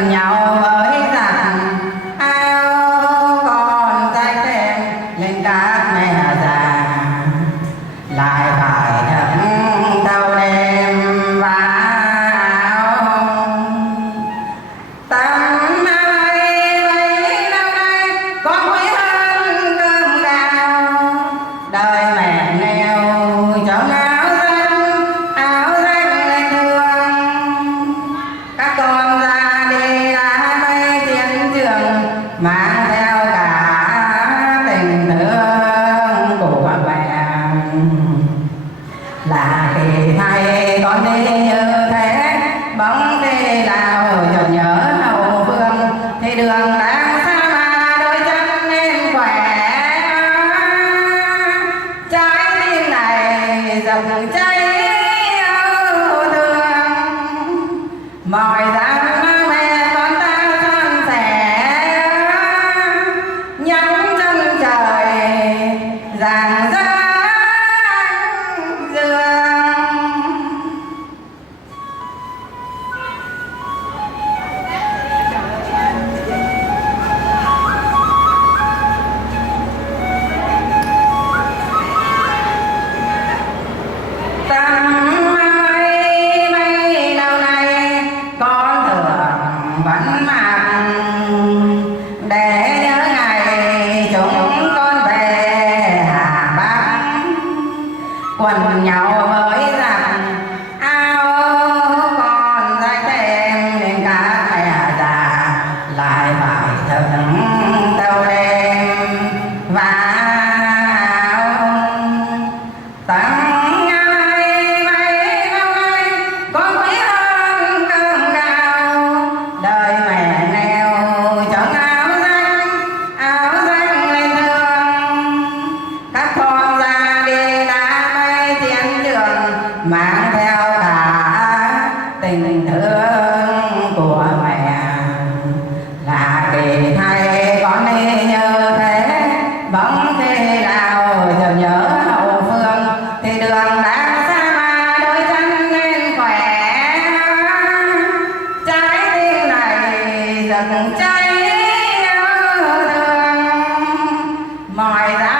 quần nhau với giặc áo còn tay thêm lên các mẹ già lại phải thật đau đêm vào tắm ai mấy năm nay có quý hơn cơm gạo đời mẹ nghèo chồng áo rách lên thương các con ra đi đã mấy chiến trường mang theo cả tình thương của mẹ là khi thay con đi như thế bóng đi lao chợt nhớ hậu phương thì đường đang xa mà đôi chân em khỏe trái tim này dập cháy yêu thương mọi dáng mẹ con ta san sẻ nhắm chân trời giang dở vẫn mặc để nhớ ngày chúng con về Hà Bắc quần nhau với giặc áo còn dây thêm nên các mẹ già lại phải thật tâu đêm vào tặng ai mấy năm nay con quý hơn cơm gạo đời mẹ nghèo chồng áo rách lên thương các con ra đi đã mấy chiến trường mang theo cả tình thương của mẹ là kỳ thay con đi như thế bóng đi lao giờ nhớ hậu phương thì đường đang xa mà đôi chân nên khỏe trái tim này dần cháy yêu thương mọi giá